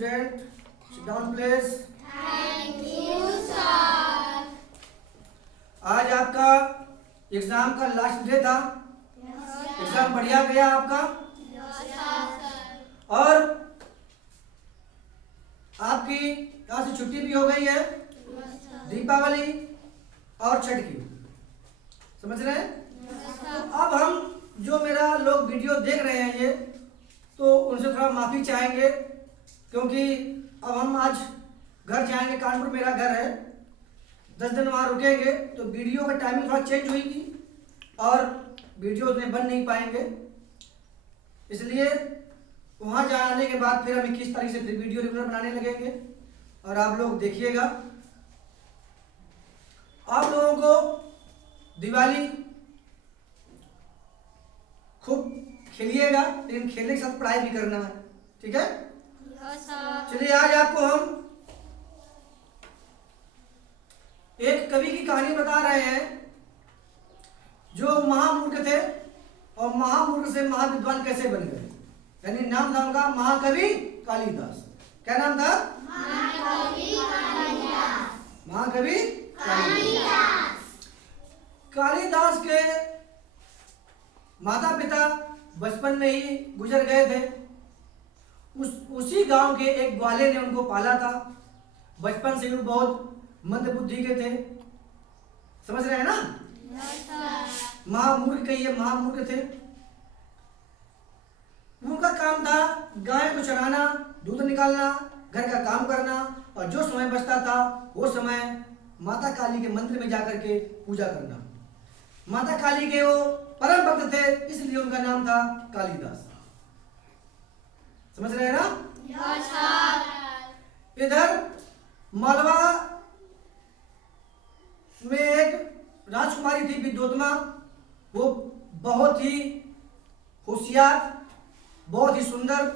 student. Sit down, please. Thank you, sir. आज आपका exam का लास्ट डे था। एग्जाम बढ़िया गया आपका। और आपकी यहाँ से छुट्टी भी हो गई है, दीपावली और छठ की। समझ रहे हैं? अब हम जो मेरा लोग वीडियो देख रहे हैं ये, तो उनसे थोड़ा माफ़ी चाहेंगे, क्योंकि अब हम आज घर जाएंगे। कानपुर मेरा घर है, 10 दिन वहाँ रुकेंगे, तो वीडियो का टाइमिंग थोड़ा चेंज हुई और वीडियो उतने बन नहीं पाएंगे। इसलिए वहाँ जाने के बाद फिर हम 21 तारीख से फिर वीडियो रेगुलर बनाने लगेंगे और आप लोग देखिएगा। आप लोगों को दिवाली खूब खेलिएगा, लेकिन खेलने के साथ पढ़ाई भी करना है, ठीक है? चलिए आज आपको हम एक कवि की कहानी बता रहे हैं जो महामूर्ख थे और महामूर्ख से महाविद्वान कैसे बन गए। यानी नाम था उनका महाकवि कालिदास। क्या नाम था? महाकवि कालिदास। कालिदास के माता पिता बचपन में ही गुजर गए थे। उसी गांव के एक ग्वाले ने उनको पाला था। बचपन से वो बहुत मंदबुद्धि के थे। समझ रहे हैं ना? महामूर्ख कहिए, महामूर्ख थे। उनका काम था गाय को चराना, दूध निकालना, घर का काम करना, और जो समय बचता था वो समय माता काली के मंदिर में जाकर के पूजा करना। माता काली के वो परम भक्त थे, इसलिए उनका नाम था कालिदास। समझ रहे हैं ना? इधर मालवा में एक राजकुमारी थी विद्योतमा। वो बहुत ही होशियार, बहुत ही सुंदर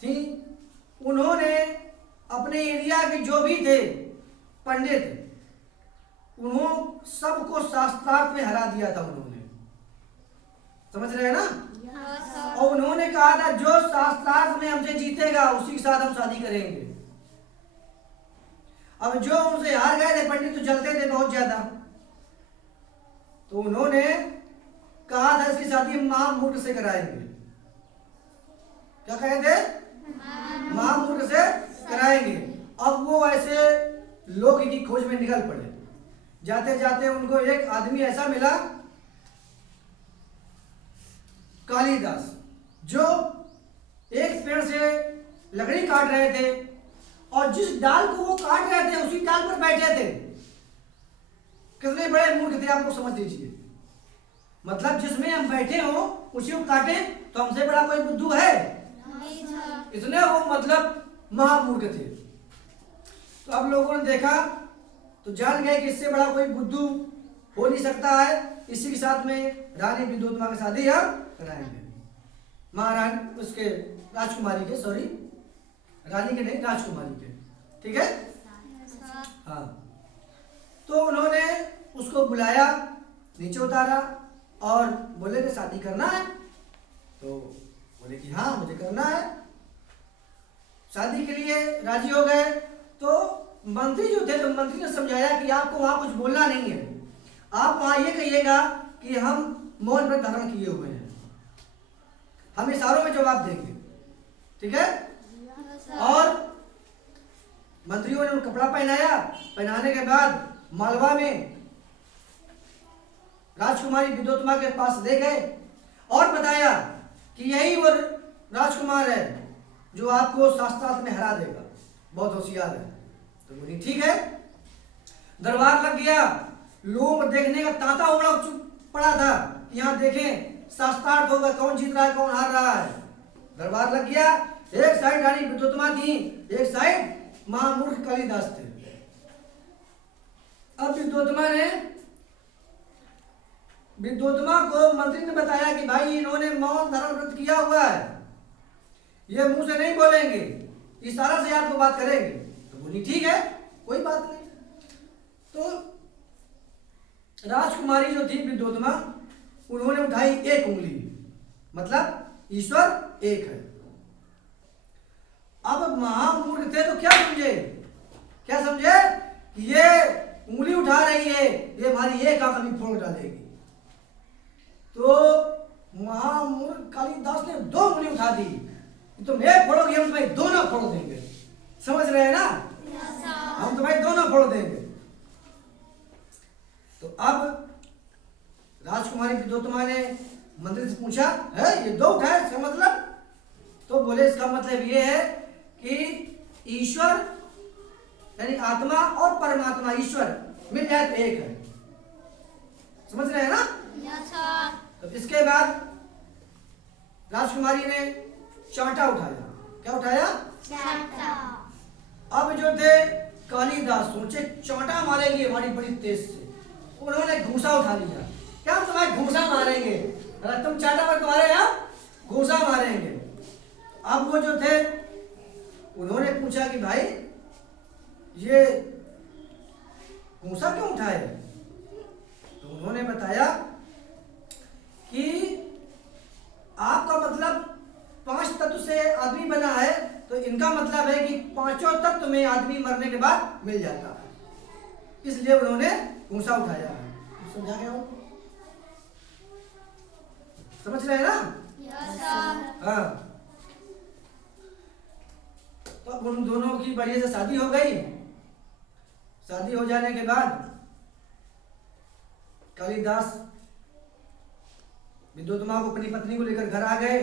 थी। उन्होंने अपने एरिया के जो भी थे पंडित, उन्होंने सबको शास्त्रार्थ में हरा दिया था उन्होंने। समझ रहे हैं ना? और उन्होंने कहा था जो शास्त्रार्थ में हमसे जीतेगा उसी के साथ हम शादी करेंगे। अब जो उनसे हार गए थे पंडित तो जलते थे बहुत ज्यादा, तो उन्होंने कहा था इसकी शादी महामूर्ख से कराएंगे। क्या कहे थे? महामूर्ख से कराएंगे। अब वो ऐसे लोक की खोज में निकल पड़े। जाते जाते उनको एक आदमी ऐसा मिला, कालिदास, जो एक पेड़ से लकड़ी काट रहे थे और जिस डाल को वो काट रहे थे उसी डाल पर बैठे थे। कितने बड़े मूर्ख थे आपको समझ लीजिए। मतलब जिसमें हम बैठे हो उसी को काटे तो हमसे बड़ा कोई बुद्धू है? इतने वो मतलब महामूर्ख थे। तो अब लोगों ने देखा तो जान गए कि इससे बड़ा कोई बुद्धू हो नहीं सकता है। इसी के साथ में रानी विद्योतमा की शादी हम कराएंगे। महारानी उसके राजकुमारी के, सॉरी रानी के नहीं, राजकुमारी के, ठीक है? हाँ। तो उन्होंने उसको बुलाया, नीचे उतारा और बोले कि शादी करना है? तो बोले कि हाँ मुझे करना है। शादी के लिए राजी हो गए। तो मंत्री जो थे, तो मंत्री ने समझाया कि आपको वहां कुछ बोलना नहीं है, आप वहां ये कहिएगा कि हम मौन व्रत धारण किए हुए हैं, हम इशारों में जवाब देंगे, ठीक है? और मंत्रियों ने कपड़ा पहनाया। पहनाने के बाद मालवा में राजकुमारी विद्योतमा के पास ले गए और बताया कि यही वो राजकुमार है जो आपको शास्त्रार्थ में हरा देगा, बहुत होशियार है। तो बोली ठीक है। दरबार लग गया। लोग देखने का तांता उमड़ा पड़ा था, यहाँ देखें शास्त्रार्थ होगा, कौन जीत रहा है कौन हार रहा है। दरबार लग गया। एक साइड रानी विद्योतमा थी, एक साइड महामूर्ख कालिदास थे। अब विद्योतमा को मंत्री ने बताया कि भाई इन्होंने मौन धारण व्रत किया हुआ है, ये मुंह से नहीं बोलेंगे, इशारा से आपको बात करेंगे। तो बोली ठीक है, कोई बात नहीं। तो राजकुमारी जो थी विद्योतमा, उन्होंने उठाई एक उंगली, मतलब ईश्वर एक है। अब महामूर्ख थे तो क्या समझे? क्या समझे कि ये उंगली उठा रही है, ये हमारी एक आंख अभी फोड़ डालेगी। तो महामूर्ख कालिदास ने 2 उंगली उठा दी, तुम एक फोड़ोगे हम तुम्हें दोनों फोड़ देंगे। समझ रहे हैं ना? हम तुम्हें दोनों फोड़ देंगे। तो अब राजकुमारी विद्योत्तमा ने मंत्री से पूछा, है ये 2 उठाए, इसका मतलब? तो बोले इसका मतलब ये है कि ईश्वर यानी आत्मा और परमात्मा ईश्वर मिल जाए तो एक है। समझ रहे हैं ना? तो इसके बाद राजकुमारी ने चांटा उठाया। क्या उठाया? अब जो थे कालिदास सोचे चांटा मारेंगे हमारी बड़ी तेज से, उन्होंने घूसा उठा लिया। क्या हम तुम्हारे घूसा मारेंगे? अगर तुम चांटा पर तुम्हारे यहाँ घूसा मारेंगे। अब वो जो थे उन्होंने पूछा कि भाई ये घूसा क्यों उठाए? तो उन्होंने बताया कि आपका मतलब 5 तत्व से आदमी बना है, तो इनका मतलब है कि 5 तत्व में आदमी मरने के बाद मिल जाता है, इसलिए उन्होंने घूसा उठाया है। समझा गया हो? समझ रहे हैं ना? हाँ। तो अब उन दोनों की बढ़िया से शादी हो गई। शादी हो जाने के बाद कालिदास विद्योत्तमा को अपनी पत्नी को लेकर घर आ गए।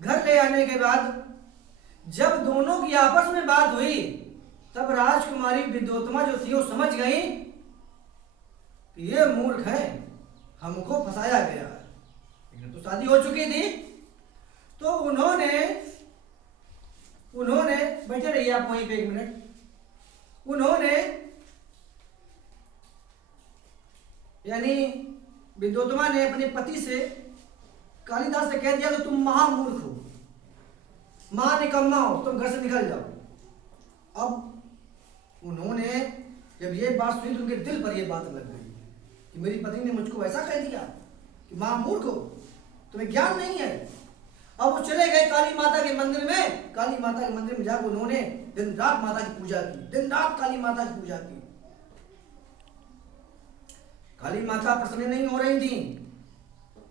घर ले आने के बाद जब दोनों की आपस में बात हुई, तब राजकुमारी विद्योत्तमा जो थी वो समझ गई कि ये मूर्ख है, हमको फंसाया गया है। लेकिन तो शादी हो चुकी थी। तो उन्होंने बैठे रहिए आप वहीं पे 1 मिनट। उन्होंने यानी विद्योत्तमा ने अपने पति से कालिदास से कह दिया कि तुम महामूर्ख हो, महानिकम्मा हो, तुम घर से निकल जाओ। अब उन्होंने जब ये बात सुनी तो उनके दिल पर ये बात लग गई कि मेरी पत्नी ने मुझको ऐसा कह दिया कि महामूर्ख हो, तुम्हें ज्ञान नहीं है। अब वो चले गए काली माता के मंदिर में। काली माता के मंदिर में जाकर उन्होंने दिन रात माता की पूजा की, दिन रात काली माता की पूजा की। काली माता प्रसन्न नहीं हो रही थी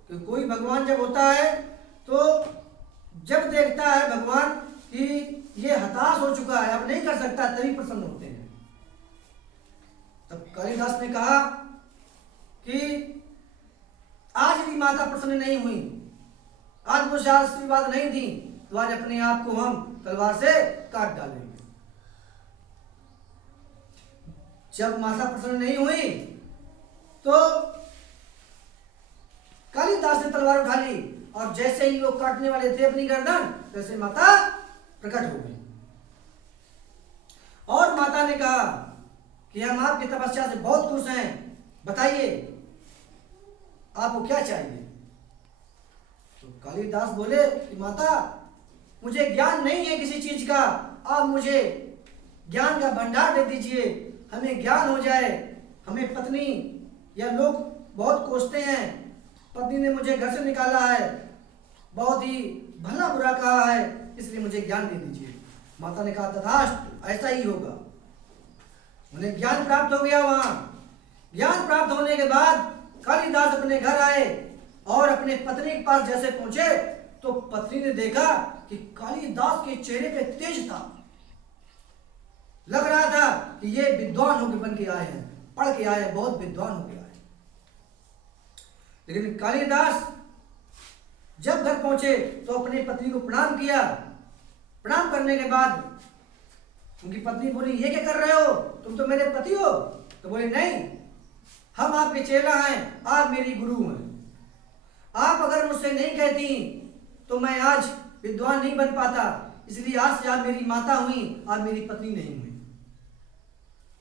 कि कोई भगवान जब होता है तो जब देखता है भगवान कि ये हताश हो चुका है, अब नहीं कर सकता, तभी प्रसन्न होते हैं। तब कालिदास ने कहा कि आज भी माता प्रसन्न नहीं हुई, आज वो आशीर्वाद नहीं थी, तो आज अपने आप को हम तलवार से काट डालेंगे। जब माता प्रसन्न नहीं हुई तो कालिदास ने तलवार उठा ली और जैसे ही वो काटने वाले थे अपनी गर्दन, वैसे माता प्रकट हो गई। और माता ने कहा कि हम आपकी तपस्या से बहुत खुश हैं, बताइए आपको क्या चाहिए। तो कालिदास बोले कि माता मुझे ज्ञान नहीं है किसी चीज का, आप मुझे ज्ञान का भंडार दे दीजिए, हमें ज्ञान हो जाए। हमें पत्नी या लोग बहुत कोसते हैं, पत्नी ने मुझे घर से निकाला है, बहुत ही भला बुरा कहा है, इसलिए मुझे ज्ञान दे दीजिए। माता ने कहा तथास्तु, ऐसा ही होगा। उन्हें ज्ञान प्राप्त हो गया। वहां ज्ञान प्राप्त होने के बाद कालिदास अपने घर आए और अपने पत्नी के पास जैसे पहुंचे तो पत्नी ने देखा कि कालिदास के चेहरे पे तेज था, लग रहा था कि ये विद्वान होकर बन के आए हैं, पढ़ के आए हैं, बहुत विद्वान हो गया है। लेकिन कालिदास जब घर पहुंचे तो अपनी पत्नी को प्रणाम किया। प्रणाम करने के बाद उनकी पत्नी बोली ये क्या कर रहे हो, तुम तो मेरे पति हो। तो बोले नहीं, हम आपके चेला हैं, आप मेरी गुरु हैं। आप अगर मुझसे नहीं कहती तो मैं आज विद्वान नहीं बन पाता, इसलिए आज से आप मेरी माता हुई, आप मेरी पत्नी नहीं हुई।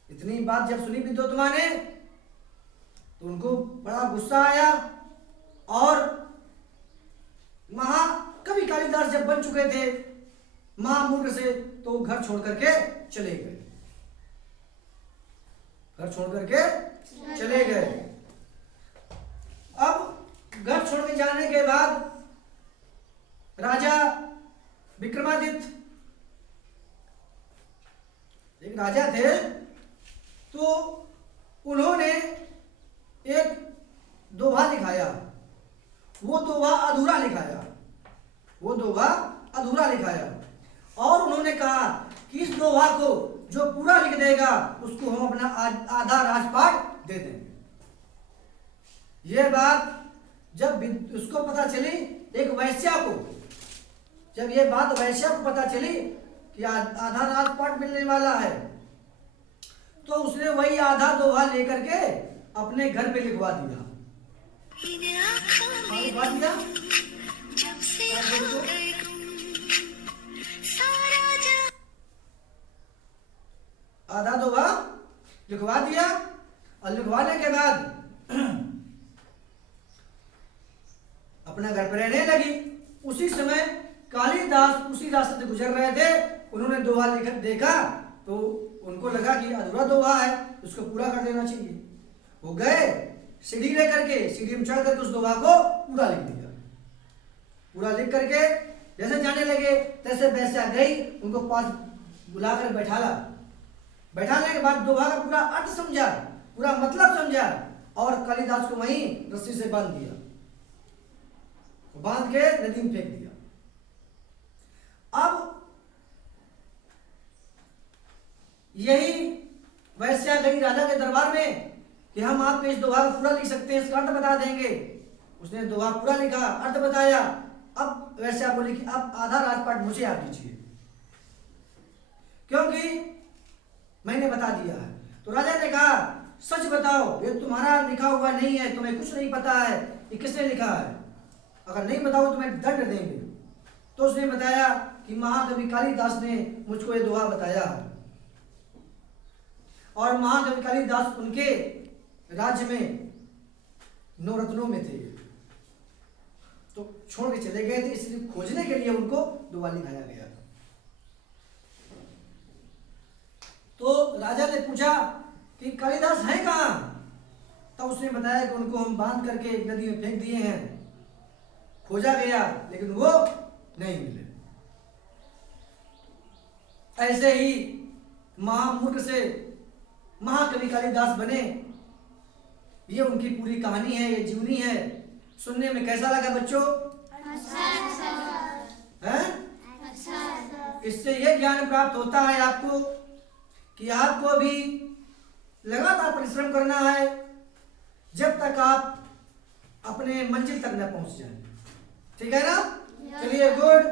इतनी बात जब सुनी विद्योत्तमा ने तो उनको बड़ा गुस्सा आया और महाकवि कालिदास जब बन चुके थे महामूर्ख से, तो वो घर छोड़ करके चले गए। घर छोड़ करके चले गए। अब घर छोड़ के जाने के बाद राजा विक्रमादित्य एक राजा थे, तो उन्होंने एक दोहा लिखाया। वो दोहा अधूरा लिखाया और उन्होंने कहा कि इस दोहा को जो पूरा लिख देगा उसको हम अपना आधा राजपाट दे देंगे। यह बात जब उसको पता चली, एक वैश्या को, जब यह बात वैश्या को पता चली कि आधा राजपाट मिलने वाला है, तो उसने वही आधा दोहा लेकर के अपने घर पे लिखवा दिया। आधा दोहा लिखवा दिया और लिखवाने के बाद अपना घर पर रहने लगी। उसी समय कालिदास उसी रास्ते से गुजर रहे थे, उन्होंने दोहा लिख देखा तो उनको लगा कि अधूरा दोहा है, उसको पूरा कर देना चाहिए। वो गए सीढ़ी लेकर के, सीढ़ी में चढ़ करके उस दोहा को पूरा लिख दिया। पूरा लिख करके जैसे जाने लगे तैसे वैसे गई, उनको पास बुलाकर बैठाने के बाद दोहा का पूरा अर्थ समझा, पूरा मतलब समझा और कालिदास को वहीं रस्सी से बांध दिया, बांध के नदी में फेंक दिया। अब यही वैश्या गई राजा के दरबार में कि हम आपको इस दोहा को पूरा लिख सकते हैं, इसका अर्थ बता देंगे। उसने दोहा पूरा लिखा, अर्थ बताया। अब वैश्या बोली कि अब आधा राजपाट मुझे आप दीजिए, क्योंकि मैंने बता दिया है। तो राजा ने कहा सच बताओ, ये तुम्हारा लिखा हुआ नहीं है, तुम्हें कुछ नहीं पता है, ये किसने लिखा है? अगर नहीं बताओ तो मैं दंड देंगे। तो उसने बताया कि महाकवि कालिदास ने मुझको ये दोहा बताया है और महाकवि कालिदास उनके राज्य में 9 रत्नों में थे, तो छोड़ के चले गए थे, इसलिए खोजने के लिए उनको दोहा लिखाया गया। तो राजा ने पूछा कि कालिदास है कहाँ? तब उसने बताया कि उनको हम बांध करके एक नदी में फेंक दिए हैं, खोजा गया लेकिन वो नहीं मिले। ऐसे ही महामूर्ख से महाकवि कालिदास बने, ये उनकी पूरी कहानी है, ये जीवनी है। सुनने में कैसा लगा बच्चों? अच्छा। इससे यह ज्ञान प्राप्त होता है आपको कि आपको भी लगातार परिश्रम करना है जब तक आप अपने मंजिल तक न पहुंच जाए। ठीक है ना? चलिए, गुड।